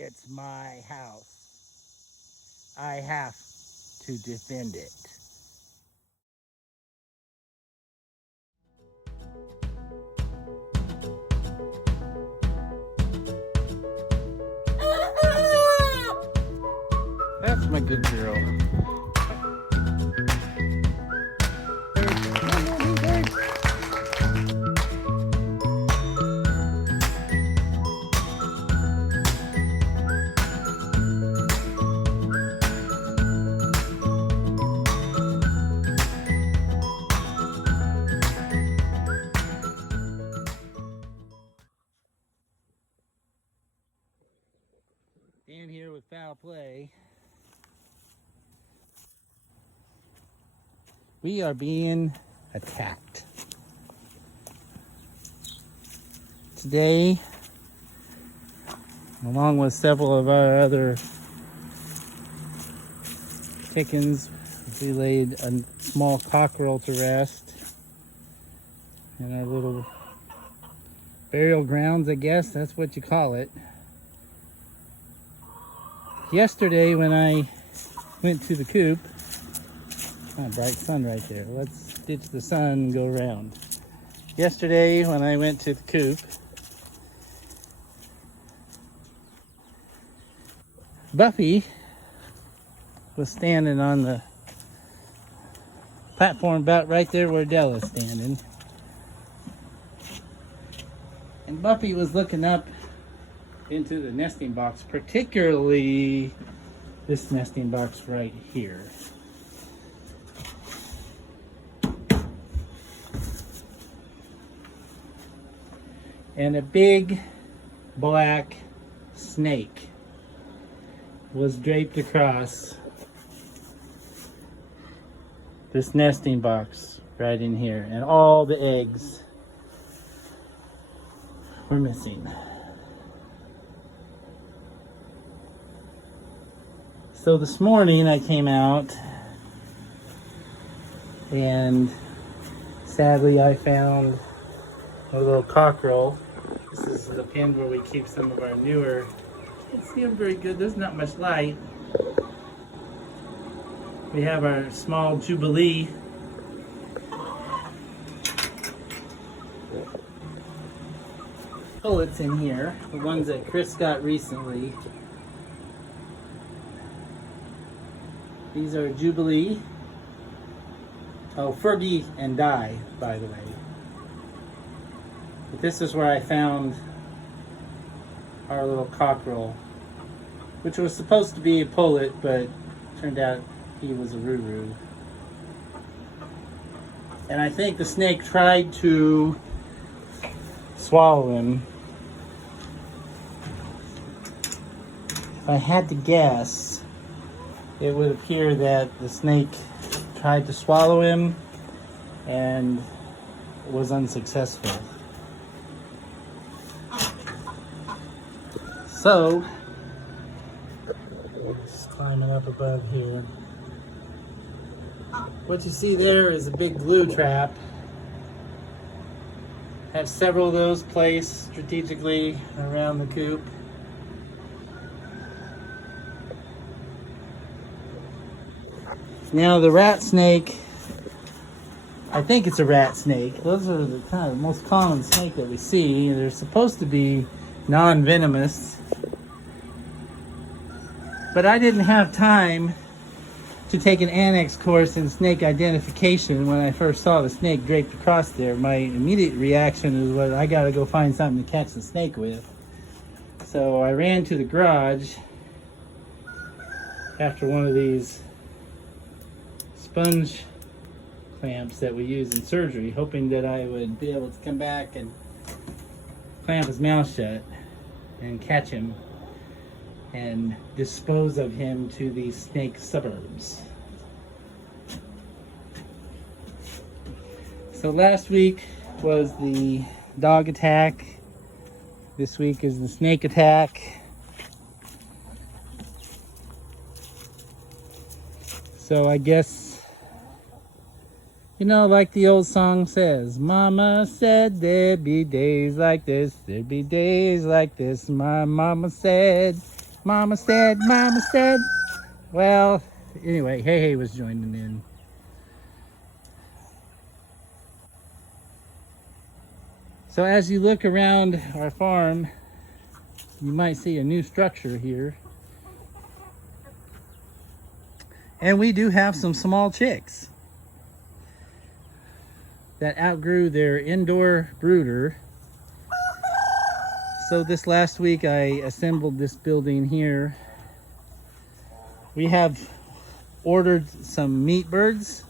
It's my house. I have to defend it. That's my good girl. Dan here with foul play. We are being attacked. Today, along with several of our other chickens, we laid a small cockerel to rest in our little burial grounds, I guess that's what you call it. Yesterday when I went to the coop, bright sun right there. Let's ditch the sun and go around. Yesterday when I went to the coop, Buffy was standing on the platform about right there where Della's standing. And Buffy was looking up into the nesting box, particularly this nesting box right here. And a big black snake was draped across this nesting box right in here, and all the eggs were missing. So this morning I came out and sadly I found a little cockerel. This is the pen where we keep some of our newer. You can see them very good. There's not much light. We have our small Jubilee. Pullets in here, the ones that Chris got recently. These are Jubilee. Oh, Fergie and Di, by the way. But this is where I found our little cockerel, which was supposed to be a pullet, but turned out he was a roo-roo. And I think the snake tried to swallow him. If I had to guess, it would appear that the snake tried to swallow him and was unsuccessful. So, just climbing up above here. What you see there is a big glue trap. I have several of those placed strategically around the coop. Now the rat snake, I think it's a rat snake. Those are the kind of most common snake that we see. They're supposed to be non-venomous. But I didn't have time to take an annex course in snake identification when I first saw the snake draped across there. My immediate reaction was, well, I gotta go find something to catch the snake with. So I ran to the garage after one of these sponge clamps that we use in surgery, hoping that I would be able to come back and clamp his mouth shut and catch him and dispose of him to the snake suburbs. So last week was the dog attack. This week is the snake attack. So I guess, you know, like the old song says, Mama said there'd be days like this, there'd be days like this. My mama said Mama said, Mama said. Well, anyway, Hey was joining in. So as you look around our farm, you might see a new structure here. And we do have some small chicks that outgrew their indoor brooder. So this last week I assembled this building here. We have ordered some meat birds.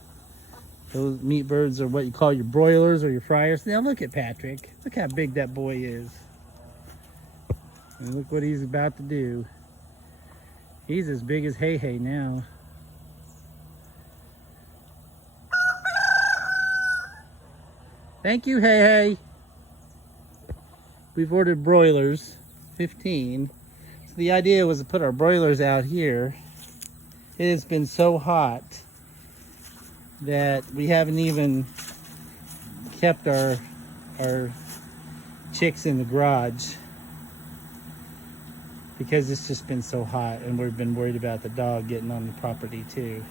Those meat birds are what you call your broilers or your fryers. Now look at Patrick. Look how big that boy is. And look what he's about to do. He's as big as Hey now. Thank you, Hey. We've ordered broilers, 15. So the idea was to put our broilers out here. It has been so hot that we haven't even kept our chicks in the garage because it's just been so hot, and we've been worried about the dog getting on the property too.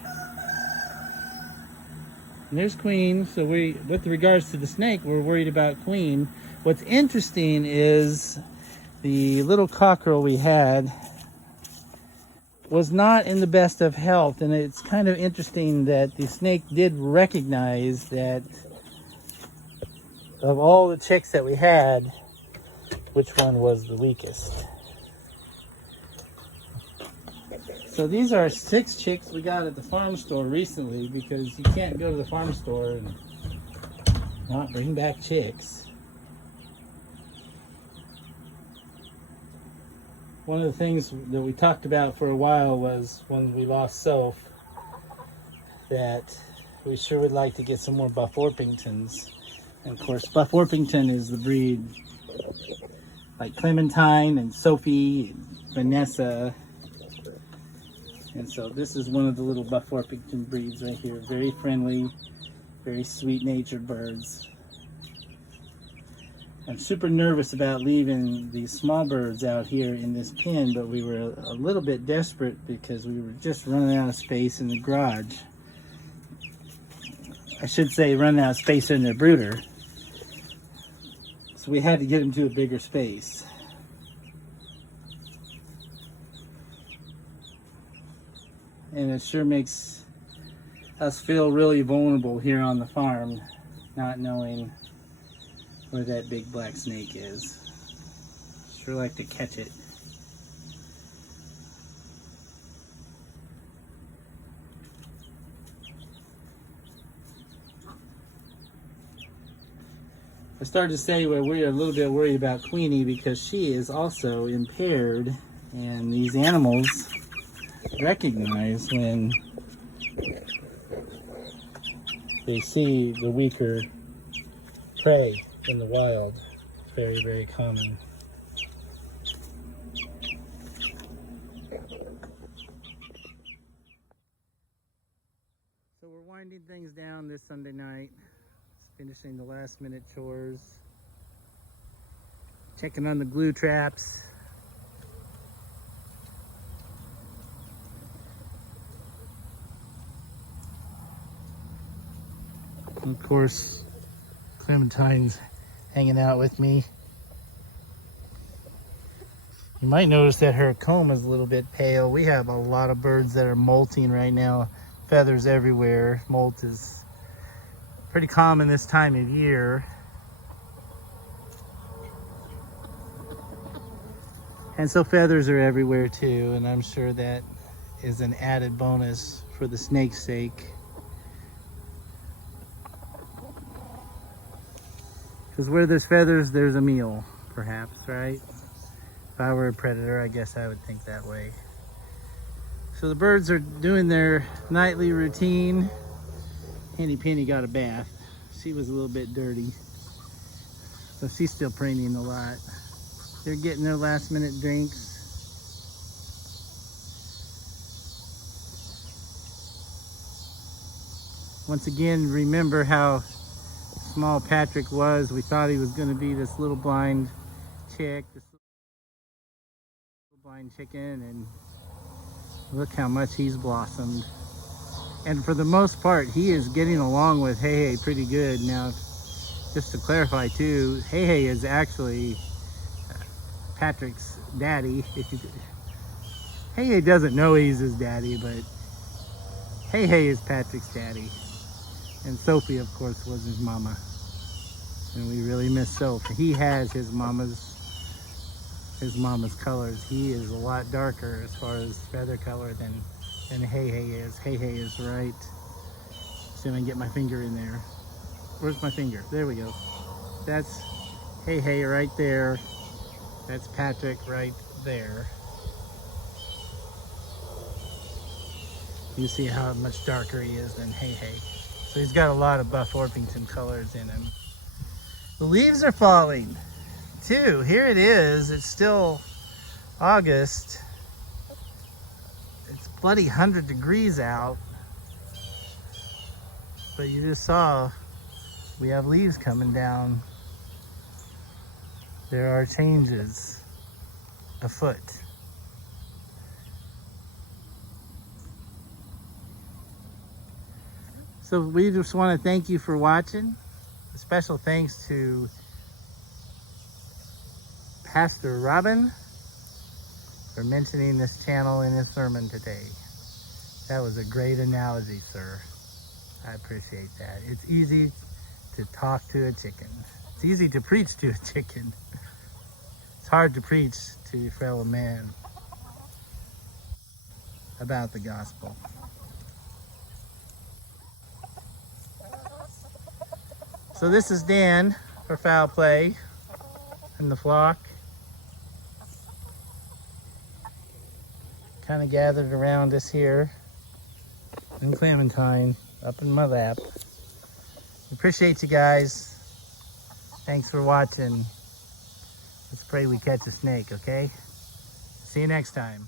And there's Queen. So with regards to the snake, we're worried about Queen. What's interesting is the little cockerel we had was not in the best of health, and it's kind of interesting that the snake did recognize that of all the chicks that we had, which one was the weakest. So these are 6 chicks we got at the farm store recently, because you can't go to the farm store and not bring back chicks. One of the things that we talked about for a while was when we lost Soph, that we sure would like to get some more Buff Orpingtons. And of course, Buff Orpington is the breed like Clementine and Sophie and Vanessa. And so this is one of the little Buff Orpington breeds right here. Very friendly, very sweet-natured birds. I'm super nervous about leaving these small birds out here in this pen, but we were a little bit desperate because we were just running out of space in the garage. I should say running out of space in their brooder. So we had to get them to a bigger space. And it sure makes us feel really vulnerable here on the farm, not knowing where that big black snake is. Sure like to catch it. I started to say we're a little bit worried about Queenie because she is also impaired, and these animals recognize when they see the weaker prey in the wild. It's very, very common. So we're winding things down this Sunday night. Just finishing the last minute chores. Checking on the glue traps. And of course, Clementine's hanging out with me. You might notice that her comb is a little bit pale. We have a lot of birds that are molting right now. Feathers everywhere. Molt is pretty common this time of year. And so feathers are everywhere too, and I'm sure that is an added bonus for the snake's sake. Because where there's feathers, there's a meal, perhaps, right? If I were a predator, I guess I would think that way. So the birds are doing their nightly routine. Henny Penny got a bath. She was a little bit dirty. So she's still preening a lot. They're getting their last minute drinks. Once again, remember how small Patrick was. We thought he was going to be this little blind chick, this little Line chicken, and look how much he's blossomed. And for the most part, he is getting along with Hey Hey pretty good. Now, just to clarify too, Hey Hey is actually Patrick's daddy. Hey Hey doesn't know he's his daddy, but Hey Hey is Patrick's daddy. And Sophie, of course, was his mama. And we really miss Sophie. He has his mama's colors. He is a lot darker as far as feather color than Hey Hey is. Hey Hey is right. See if I can get my finger in there. Where's my finger? There we go. That's Hey Hey right there. That's Patrick right there. You see how much darker he is than Hey Hey. So he's got a lot of Buff Orpington colors in him. The leaves are falling too. Here it is. It's still August. It's bloody 100 degrees out. But you just saw we have leaves coming down. There are changes afoot. So we just want to thank you for watching. A special thanks to Pastor Robin for mentioning this channel in his sermon today. That was a great analogy, sir. I appreciate that. It's easy to talk to a chicken. It's easy to preach to a chicken. It's hard to preach to your fellow man about the gospel. So this is Dan for Foul Play and the flock. Kind of gathered around us here in Clementine, up in my lap. Appreciate you guys. Thanks for watching. Let's pray we catch a snake, okay? See you next time.